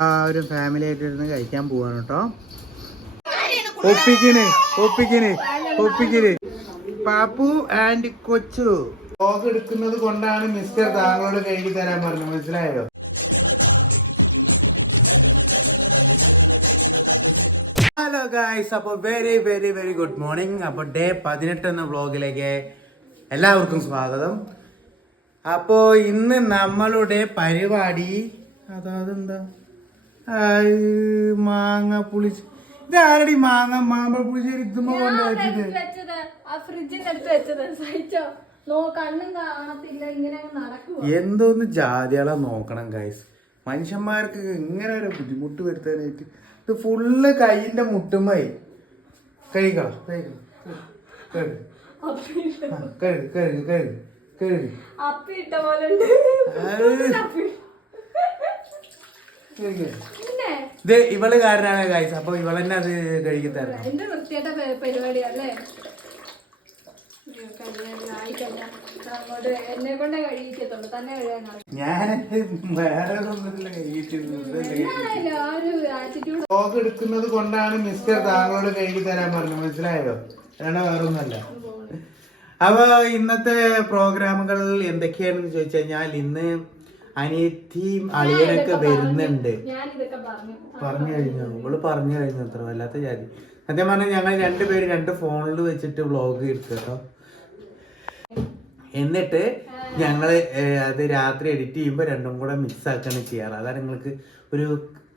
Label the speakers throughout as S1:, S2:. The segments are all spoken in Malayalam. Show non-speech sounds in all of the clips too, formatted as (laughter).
S1: ആ ഒരു ഫാമിലി ആയിട്ട് ഇരുന്ന് കഴിക്കാൻ പോവാണ് കേട്ടോ ഒപ്പിക്കിന് ഒപ്പിക്കിന് ഒപ്പിക്കിന്. പാപ്പു ആൻഡ് കൊച്ചു. ബ്ലോഗ് എടുക്കുന്നത് കൊണ്ടാണ് മിസ്റ്റർ താങ്കളോട് കഴുകി തരാൻ പറഞ്ഞു മനസ്സിലായോ? ഹലോ ഗായ്സ് അപ്പോൾ very very very good morning അപ്പോൾ ഡേ പതിനെട്ട് എന്ന വ്ളോഗിലേക്ക് എല്ലാവർക്കും സ്വാഗതം. അപ്പോൾ ഇന്ന് നമ്മളുടെ പരിപാടി അതാതെന്താ ആയ്, മാങ്ങ പുളിച്ച്. ഇത് ആരടി മാങ്ങ? മാമ്പഴ പുളിശ്ശേരി ഇതുമ്മ കൊണ്ട് വെച്ചത്
S2: വെച്ചത് ഫ്രിഡ്ജിന്റെ അടുത്ത് വെച്ചത്. സഹിച്ചോ? നോ കണ്ണും കാണത്തില്ല ഇങ്ങനെ നടക്കുക
S1: എന്തോന്ന് ജാതികളെ നോക്കണം ഗൈസ് മനുഷ്യന്മാർക്ക് ഇങ്ങനെ ഒരു ബുദ്ധിമുട്ട് വരുത്താനായിട്ട് ഇത് ഫുള്ള് കൈയിന്റെ മുട്ടുമായി കഴുകണം കഴുകണം. കഴുക് കഴുക് കഴുക് കഴുക്
S2: അപ്പി ഇട്ട പോലെ ഉണ്ട്
S1: കഴുക്.
S2: പിന്നെ
S1: ഇത് ഇവൾ കാരനാണ് ഗൈസ് അപ്പൊ അത്
S2: എന്റെ വൃത്തിയായിട്ട പരിപാടിയല്ലേ കഴിയിക്കത്തുള്ളൂ തന്നെ കഴിയാൻ
S1: ഞാൻ വേറെ വ്ലോഗ് എടുക്കുന്നത് കൊണ്ടാണ് മിസ്റ്റർ താങ്കളോട് കഴുകി തരാൻ പറഞ്ഞു മനസ്സിലായോ? അതാണ് വേറൊന്നല്ല അപ്പൊ ഇന്നത്തെ പ്രോഗ്രാമുകൾ എന്തൊക്കെയാണെന്ന് ചോദിച്ചു കഴിഞ്ഞാൽ ഇന്ന് അനിയത്തിയും അളിയനൊക്കെ വരുന്നുണ്ട്.
S2: പറഞ്ഞു.
S1: കഴിഞ്ഞു? അവൾ പറഞ്ഞു കഴിഞ്ഞു അത്ര? വല്ലാത്ത ജാതി. സത്യം പറഞ്ഞാൽ ഞങ്ങൾ രണ്ടുപേര് രണ്ട് ഫോണിൽ വെച്ചിട്ട് വ്ളോഗ് എടുത്തു കേട്ടോ. എന്നിട്ട് ഞങ്ങൾ അത് രാത്രി എഡിറ്റ് ചെയ്യുമ്പോൾ രണ്ടും കൂടെ മിക്സ് ആക്കാണ് ചെയ്യാറ്. അതാണ് നിങ്ങൾക്ക് ഒരു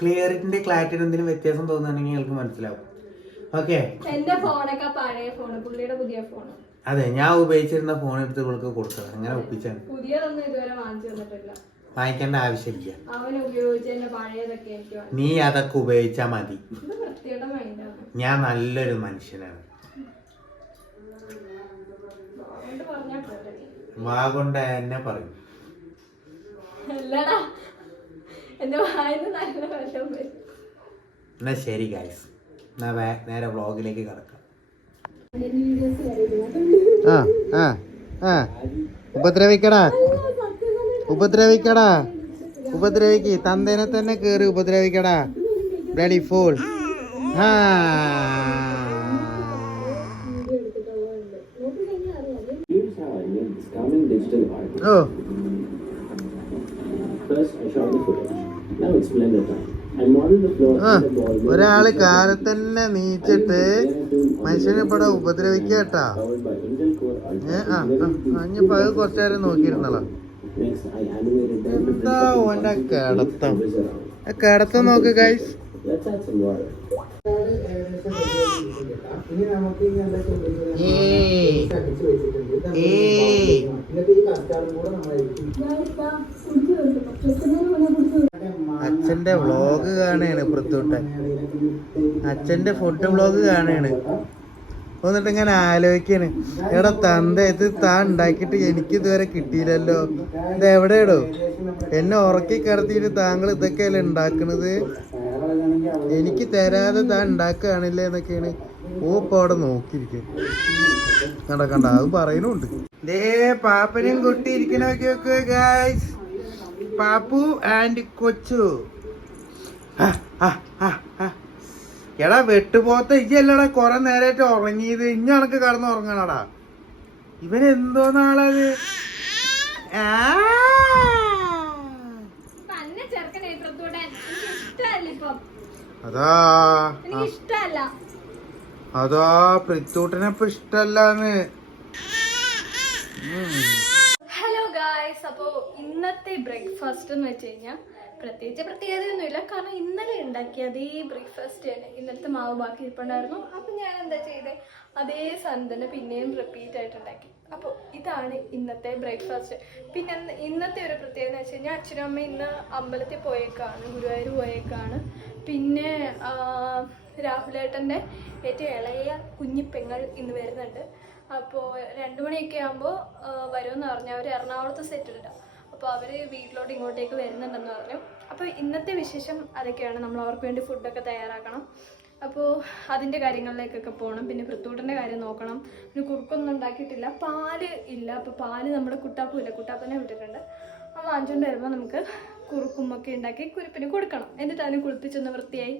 S1: ക്ലിയറിന്റെ ക്ലാരിറ്റിന് എന്തെങ്കിലും വ്യത്യാസം തോന്നുന്നുണ്ടെങ്കിൽ നിങ്ങൾക്ക് മനസ്സിലാവും. ഓക്കെ
S2: എന്റെ ഫോണൊക്കെ പഴയ ഫോൺ പുള്ളിയുടെ പുതിയ ഫോൺ
S1: അതെ ഞാൻ ഉപയോഗിച്ചിരുന്ന ഫോൺ എടുത്ത് ഇവൾക്ക് കൊടുത്തത് അങ്ങനെ ഒപ്പിച്ചാണ്.
S2: പുതിയതൊന്നും ഇതുവരെ വാങ്ങിച്ചു തന്നിട്ടില്ല.
S1: വാങ്ങിക്കേണ്ട ആവശ്യമില്ല. നീ അതൊക്കെ ഉപയോഗിച്ചാ മതി. ഞാൻ നല്ലൊരു മനുഷ്യനാണ്. വാ കൊണ്ട് എന്നെ പറയും.
S2: അല്ലടാ. എന്റെ വായന്ന് നല്ല വെള്ളം വരും.
S1: എന്നാ ശരി ഗൈസ് എന്നാ നേരെ വ്ളോഗിലേക്ക് കിടക്കാം. ആ ആ ആ. ഉപദ്രവിക്കടാ. ഉപദ്രവിക്കടാ. ഉപദ്രവിക്കി. തന്തേനെ തന്നെ കേറി ഉപദ്രവിക്കടാ. ബ്ലഡി ഫോൾ ഓ.
S3: ഒരാൾ
S1: കാര തന്നെ നീച്ചിട്ട് മനുഷ്യനെ ഇവിടെ
S3: ഉപദ്രവിക്കട്ടാ
S1: ഏ ആ
S3: ഞാൻ കുറച്ചേരം നോക്കിയിരുന്നല്ലോ
S1: എന്താ ഓന്റെ കിടത്തം? കിടത്തം നോക്ക് ഗൈസ്
S3: some water.
S1: അച്ഛന്റെ വ്ളോഗ് കാണാണ് പൃഥ്വിട്ടൻ. അച്ഛന്റെ ഫുഡ് വ്ളോഗ് കാണാണ് എന്നിട്ട് ഇങ്ങനെ ആലോചിക്കാണ്. എടാ തന്ത ഇത് താൻ ഉണ്ടാക്കിയിട്ട് എനിക്ക് ഇതുവരെ കിട്ടിയില്ലല്ലോ. ഇത് എവിടെയാടോ? എന്നെ ഉറക്കി കിടത്തിയിട്ട് താങ്കൾ ഇതൊക്കെയല്ലേ ഉണ്ടാക്കണത്? എനിക്ക് തരാതെ താൻ ഉണ്ടാക്കുകയാണില്ലേ എന്നൊക്കെയാണ്. ഓ ഇപ്പൊ അവിടെ നോക്കിയിരിക്കും. കണ്ട കണ്ട അത് പറയുന്നുണ്ട്. ദേ പാപ്പനും കുട്ടി ഗായ്സ് പാപ്പു ആൻഡ് കൊച്ചു. ആ, ആ, ആ. എടാ വെട്ടുപോത്ത ഇല്ലടാ കുറെ നേരമായിട്ട് ഉറങ്ങിയത്. ഇഞ്ഞ കണക്ക് കടന്ന് ഉറങ്ങണടാ. ഇവൻ എന്തോ നാളത് അതാ. അതാ പൃത്തൂട്ടനെ ഇപ്പൊ ഇഷ്ടല്ലാന്ന്
S2: അപ്പോൾ ഇന്നത്തെ ബ്രേക്ക്ഫാസ്റ്റ് എന്ന് വെച്ച് കഴിഞ്ഞാൽ പ്രത്യേകിച്ച് പ്രത്യേകതയൊന്നുമില്ല. കാരണം ഇന്നലെ ഉണ്ടാക്കിയ അതേ ബ്രേക്ക്ഫാസ്റ്റ് തന്നെ ഇന്നലത്തെ മാവ് ബാക്കി ഇരിപ്പുണ്ടായിരുന്നു. അപ്പം ഞാൻ എന്താ ചെയ്തത് അതേ സാധനം തന്നെ പിന്നെയും റിപ്പീറ്റ് ആയിട്ട് ഉണ്ടാക്കി. അപ്പോൾ ഇതാണ് ഇന്നത്തെ ബ്രേക്ക്ഫാസ്റ്റ് പിന്നെ ഇന്നത്തെ ഒരു പ്രത്യേകത എന്ന് വെച്ച് കഴിഞ്ഞാൽ അച്ഛനും അമ്മ ഇന്ന് അമ്പലത്തിൽ പോയേക്കാണ്. ഗുരുവായൂർ പോയേക്കാണ്. പിന്നെ രാഹുലേട്ടന്റെ ഏറ്റവും ഇളയ കുഞ്ഞിപ്പെങ്ങൾ ഇന്ന് വരുന്നുണ്ട്. അപ്പോൾ രണ്ട് മണിയൊക്കെ ആകുമ്പോൾ വരുമെന്ന് പറഞ്ഞു അവർ എറണാകുളത്ത് സെറ്റിൽഡാണ് അപ്പോൾ അവർ വീട്ടിലോട്ട് ഇങ്ങോട്ടേക്ക് വരുന്നുണ്ടെന്ന് പറഞ്ഞു. അപ്പോൾ ഇന്നത്തെ വിശേഷം അതൊക്കെയാണ്. നമ്മൾ അവർക്ക് വേണ്ടി ഫുഡൊക്കെ തയ്യാറാക്കണം. അപ്പോൾ അതിന്റെ കാര്യങ്ങളിലേക്കൊക്കെ പോകണം. പിന്നെ പൃത്തൂട്ടന്റെ കാര്യം നോക്കണം. പിന്നെ കുറുക്കൊന്നും ഉണ്ടാക്കിയിട്ടില്ല. പാൽ ഇല്ല. അപ്പോൾ പാൽ നമ്മുടെ കുട്ടാപ്പൂ ഇല്ല കുട്ടാപ്പനെ വിട്ടിട്ടുണ്ട്. അത് വാങ്ങിച്ചുകൊണ്ട് വരുമ്പോൾ നമുക്ക് കുറുക്കും ഒക്കെ ഉണ്ടാക്കി കുരുപ്പിന് കൊടുക്കണം. എന്നിട്ട് അതിനെ കുളിപ്പിച്ചൊന്ന് വൃത്തിയായി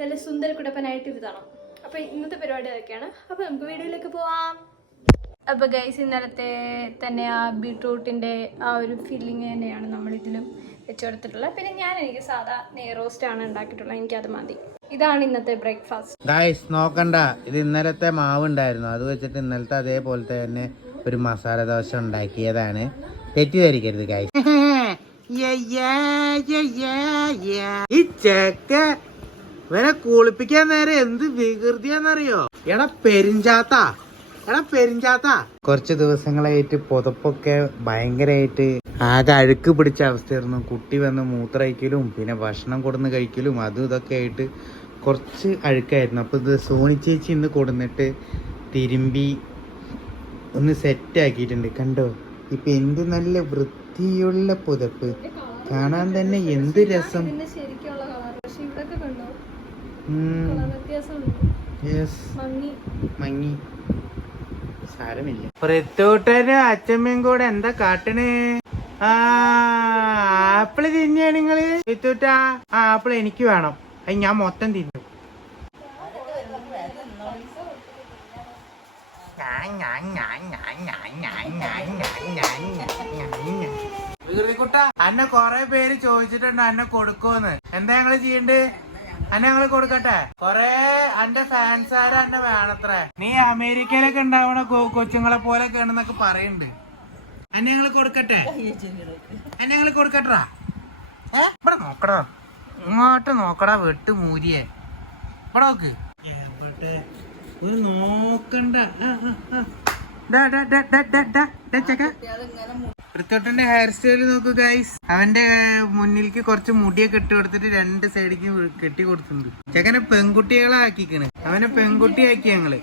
S2: നല്ല സുന്ദര കുടപ്പനായിട്ട് ഇരുത്തണം അപ്പോൾ ഇന്നത്തെ പരിപാടി അതൊക്കെയാണ്. അപ്പോൾ നമുക്ക് വീഡിയോയിലേക്ക് പോവാം. അപ്പോൾ ഗൈസ് ഇന്നലത്തെ തന്നെ ആ ബീട്രൂട്ടിന്റെ ആ ഒരു ഫീലിംഗ് തന്നെയാണ് നമ്മളിതിലും വെച്ച് കൊടുത്തിട്ടുള്ളത് പിന്നെ ഞാൻ എനിക്ക് സാധാ നെയ് റോസ്റ്റ് ആണ് ഉണ്ടാക്കിയിട്ടുള്ളത്. എനിക്കത് മതി. ഇതാണ് ഇന്നത്തെ ബ്രേക്ക്ഫാസ്റ്റ്
S1: ഗൈസ് നോക്കണ്ട. ഇത് ഇന്നലത്തെ മാവ് ഉണ്ടായിരുന്നു. അത് വെച്ചിട്ട് ഇന്നലത്തെ അതേപോലത്തെ തന്നെ ഒരു മസാല ദോശ ഉണ്ടാക്കിയതാണ്. തെറ്റിദ്ധരിക്കരുത് ഗൈസ് (laughs) ഇവരെ ഇവനെ കുളിപ്പിക്കാൻ നേരെ എന്ത് വികൃതിയാന്നറിയോ എടാ പെരിഞ്ചാത്ത. എടാ പെരിഞ്ചാത്ത. കുറച്ച് ദിവസങ്ങളായിട്ട് പുതപ്പൊക്കെ ഭയങ്കരമായിട്ട് ആകെ അഴുക്ക് പിടിച്ച അവസ്ഥയായിരുന്നു. കുട്ടി വന്ന് മൂത്രയിക്കലും പിന്നെ ഭക്ഷണം കൊടുന്ന് കഴിക്കലും അതും ഇതൊക്കെ ആയിട്ട് കുറച്ച് അഴുക്കായിരുന്നു. അപ്പോൾ ഇത് സോണി ചേച്ചി ഇന്ന് കൊടുന്നിട്ട് തിരുമ്പി ഒന്ന് സെറ്റ് ആക്കിയിട്ടുണ്ട്. കണ്ടോ? ഇപ്പൊ എന്ത് നല്ല വൃത്തിയുള്ള പുതപ്പ്. കാണാൻ തന്നെ എന്ത് രസം.
S2: മങ്ങി.
S1: മങ്ങി. സാരമില്ല. പ്രത്യൂട്ടനും അച്ഛമ്മയും കൂടെ എന്താ കാട്ടണേ? ആ ആപ്പിൾ തിന്നിയാ നിങ്ങൾ? പ്രത്യൂട്ട ആപ്പിൾ എനിക്ക് വേണം. അത് ഞാൻ മൊത്തം തിന്നു. അന്നെ കൊറേ പേര് ചോദിച്ചിട്ടുണ്ട് അന്നെ കൊടുക്കോന്ന് എന്താ ഞങ്ങൾ ചെയ്യണ്ടേ? അന്നെ ഞങ്ങൾ കൊടുക്കട്ടെ? കൊറേ അന്റെ ഫാൻസാര അന്നെ വേണത്രേ. നീ അമേരിക്കയിലൊക്കെ ഉണ്ടാവണ കൊച്ചുങ്ങളെ പോലെ കേണെന്നൊക്കെ പറയുന്നുണ്ട് അന്നെ ഞങ്ങൾ കൊടുക്കട്ടെ? അന്നെ ഞങ്ങൾ കൊടുക്കട്ടാ ഇവിടെ നോക്കടാ. ഇങ്ങോട്ട് നോക്കടാ വെട്ട് മൂരിയെ. ഇവിടെ നോക്ക്. ഒരു നോക്കണ്ട. ആ, ആ, ആ. ഡാ, ഡാ, ഡാ, ഡാ, ഡാ, ഡാ, ഡാ, ചെക്ക. പൃഥ്വിട്ടന്റെ ഹെയർ സ്റ്റൈൽ നോക്കൂ ഗൈസ് അവന്റെ മുന്നിലേക്ക് കുറച്ച് മുടിയൊക്കെ ഇട്ട് കൊടുത്തിട്ട് രണ്ട് സൈഡിലേക്ക് കെട്ടി കൊടുത്തിട്ടുണ്ട്. ചെക്കനെ പെൺകുട്ടികളെ ആക്കിക്കണ് അവനെ പെൺകുട്ടി ആക്കി ഞങ്ങൾ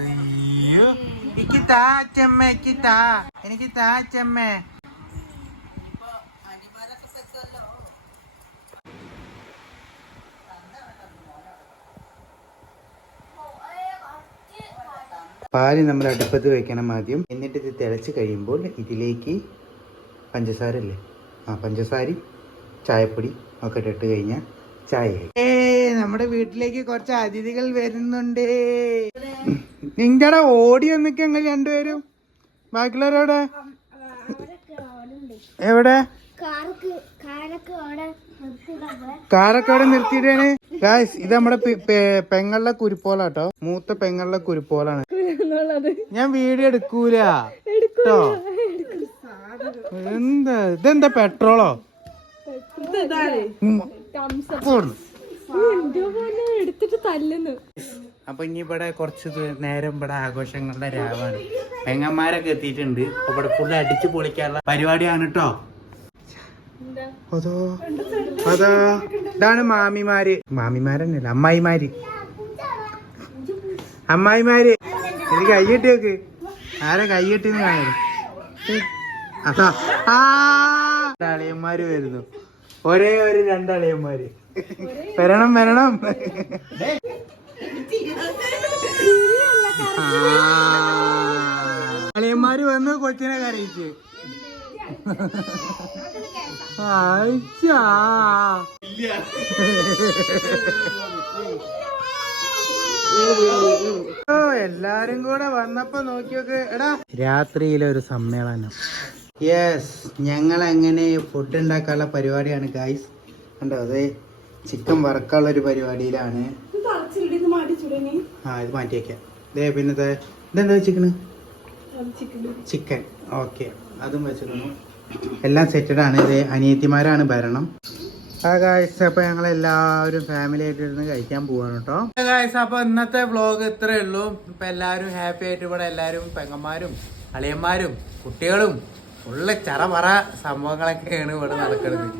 S1: അയ്യോ. എനിക്ക് താ അച്ചമ്മ എനിക്ക് താ. എനിക്ക് താ പാൽ നമ്മൾ അടുപ്പത്ത് വെക്കണം ആദ്യം. എന്നിട്ട് ഇത് തിളച്ച് കഴിയുമ്പോൾ ഇതിലേക്ക് പഞ്ചസാര അല്ലേ ആ പഞ്ചസാര ചായപ്പൊടി ഒക്കെ ഇട്ടിട്ട് കഴിഞ്ഞാൽ ചായ നമ്മുടെ വീട്ടിലേക്ക് കുറച്ച് അതിഥികൾ വരുന്നുണ്ട്. നിങ്ങളുടെ ഓടി വന്നിക്ക് ഞങ്ങൾ രണ്ടുപേരും? ബാക്കിയുള്ളവരോടെ? എവിടെ? കാറൊക്കെ അവിടെ നിർത്തിയിട്ടാണ് ഇത് നമ്മുടെ പെങ്ങളുടെ കുരുപ്പോലാട്ടോ മൂത്ത പെങ്ങളുടെ കുരുപ്പോലാണ് ഞാൻ വീഡിയോ എടുക്കൂല. എന്താ ഇതെന്താ പെട്രോളോ.
S2: എടുത്തിട്ട് തല്ലുന്നു.
S1: അപ്പൊ ഇനി ഇവിടെ കുറച്ച് നേരം ഇവിടെ ആഘോഷങ്ങളുടെ രാവാണ്. പെങ്ങന്മാരൊക്കെ എത്തിയിട്ടുണ്ട്. ഇവിടെ ഫുള്ള് അടിച്ചു പൊളിക്കാനുള്ള പരിപാടിയാണ് കേട്ടോ അതോ? അതോ? ഇതാണ് മാമിമാര്. മാമിമാരെന്നല്ല അമ്മായിമാര്. അമ്മായിമാര്. എനിക്ക് കൈ കെട്ടി നോക്ക്. ആരെ കൈ കെട്ടിന്ന് അളിയന്മാര് വരുന്നു. ഒരേ ഒരു രണ്ടളിയന്മാര് വരണം വരണം. അളിയന്മാര് വന്ന് കൊച്ചിനെ കരയിച്ച്. ആ എല്ലാരും കൂടെ വന്നപ്പോ നോക്കിയൊക്കെ. എടാ. രാത്രിയിലെ ഒരു സമ്മേളനം. യെസ് ഞങ്ങൾ എങ്ങനെ ഫുഡ് ഉണ്ടാക്കാനുള്ള പരിപാടിയാണ് ഗായ്സ് കണ്ടോ അതെ ചിക്കൻ വറക്കാനുള്ള ഒരു പരിപാടിയിലാണ്. ആ ഇത് മാറ്റി വെക്കാം. ദേ പിന്നെ ദേ, ഇതെന്താ ചിക്കന് ചിക്കൻ ഓക്കെ അതും വെച്ചിരുന്നു. എല്ലാം സെറ്റഡാണ് ഇത് അനിയത്തിമാരാണ് ഭരണം. ഗായ്സ് അപ്പൊ ഞങ്ങൾ എല്ലാവരും ഫാമിലി ആയിട്ട് ഇരുന്ന് കഴിക്കാൻ പോവാണ് കേട്ടോ ഗായ്സ് അപ്പൊ ഇന്നത്തെ വ്ലോഗ് ഇത്രേ ഉള്ളൂ. ഇപ്പൊ എല്ലാവരും ഹാപ്പി ആയിട്ട് ഇവിടെ എല്ലാവരും പെങ്ങന്മാരും അളിയന്മാരും കുട്ടികളും ഫുള്ള് ചറപറ സംഭവങ്ങളൊക്കെയാണ് ഇവിടെ നടക്കുന്നത്